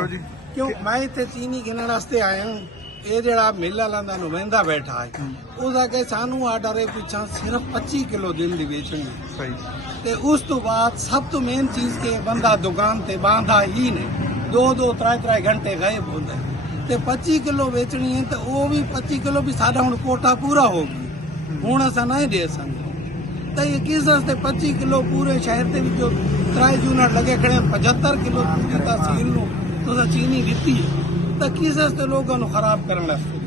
ਹੋ ਜੀ? ਕਿਉਂ ਮੈਂ ਇੱਥੇ ਚੀਨੀ ਗਿਣਨ ਵਾਸਤੇ ਆਇਆ ਹਾਂ। ਇਹ ਜਿਹੜਾ ਮਿਲ ਵਾਲਾ ਦਾ ਨੁਮਾਇੰਦਾ ਬੈਠਾ ਹੈ ਉਹਦਾ ਕਿ ਸਾਨੂੰ ਆਰਡਰ ਹੈ ਪਿੱਛਾ ਸਿਰਫ 25 ਕਿਲੋ ਦਿਨ ਦੀ ਵੇਚਣੀ ਸਹੀ। ਤੇ ਉਸ ਤੋਂ ਬਾਅਦ ਸਭ ਤੋਂ ਮੇਨ ਚੀਜ਼ ਕਿ ਬੰਦਾ ਦੁਕਾਨ ਤੇ ਬਾਂਧਾ ਹੀ ਨਹੀਂ 2-2 3-3 ਘੰਟੇ ਗਾਇਬ ਹੁੰਦਾ ਤੇ 25 ਕਿਲੋ ਵੇਚਣੀ ਹੈ ਤੇ ਉਹ ਵੀ 25 ਕਿਲੋ ਵੀ ਸਾਡਾ ਹੁਣ ਕੋਟਾ ਪੂਰਾ ਹੋ ਗਿਆ ਹੁਣ ਅਸਾਂ ਨਹੀਂ ਦੇ ਸਕਦੇ ਤਾਂ ਇਹ ਕਿਸ ਵਾਸਤੇ 25 ਕਿਲੋ ਪੂਰੇ ਸ਼ਹਿਰ ਦੇ ਵਿੱਚੋਂ 3 ਯੂਨਿਟ ਲੱਗੇ ਖੜੇ 75 ਕਿਲੋ ਦੀ ਤਹਿਸੀਲ ਨੂੰ ਤੁਸੀਂ ਚੀਨੀ ਦਿੱਤੀ ਹੈ ਤਾਂ ਕਿਸ ਵਾਸਤੇ ਲੋਕਾਂ ਨੂੰ ਖਰਾਬ ਕਰਨ ਵਾਸਤੇ।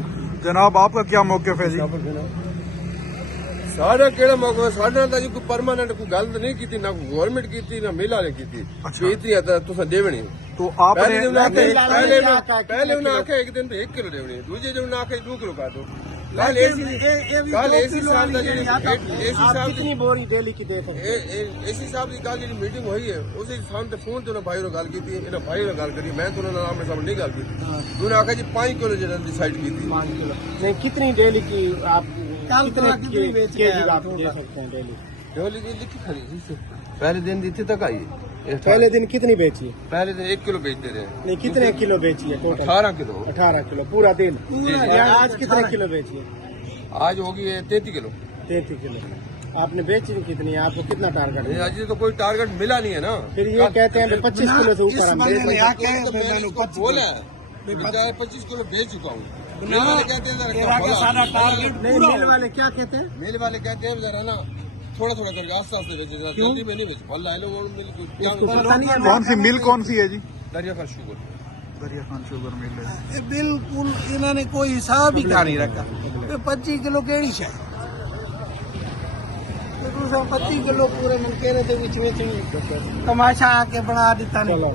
जनाब आपका क्या मौक़िफ़ है जी? साढ़ा केड़ा मौका साढ़े नाल कोई परमानेंट कोई गल नहीं की ना गवर्नमेंट की ना मिल वाले की इतनी तुसा देवनी तो आपने पहले उन्हें आखे एक दिन 1 किलो देवनी दूजे दिन आखे 2 किलो कर दो कल एसी साहब कितनी बोरी डेली की देख एसी साहब की गल जी मीटिंग हुई है उस सामने फोन ते भाई गल की इन्हें भाई गल करी मैं तो आमने सामने नहीं गल की उन्हें आखा जी 5 किलो जो डिसाइड की 5 किलो नहीं कितनी डेली की आप कितनी बेच के आप दे सकते हैं डेली डेली की लिखी खरी पहले दिन दी थी तक आई पहले दिन कितनी बेची है? पहले दिन 1 किलो बेचते रहे नहीं कितने किलो बेची है टोटल? 18 किलो 18 किलो पूरा दिन आज कितने किलो बेची है? आज होगी 33 किलो 33 किलो आपने बेची कितनी है? आपको कितना टारगेट है? आज तो कोई टारगेट मिला नहीं है ना फिर ये कहते हैं 25 किलो से ऊपर हम बोला है 25 किलो बेच चुका हूँ मिल वाले कहते हैं मिल वाले क्या कहते हैं? मिल वाले कहते हैं जरा ना थोड़ा थोड़ा करके आस्ते आस्ते बेचे जल्दी में नहीं बेचे फल लाए लोग मिल कौन सी मिल कौन सी है जी? दरिया का शुगर दरिया खान शुगर मिल है। बिल्कुल इन्होंने कोई हिसाब ही नहीं रखा 25 किलो केड़ी शायद 25 किलो पूरे मुल्के दे विच बेचनी तमाशा आके बना दिता नहीं।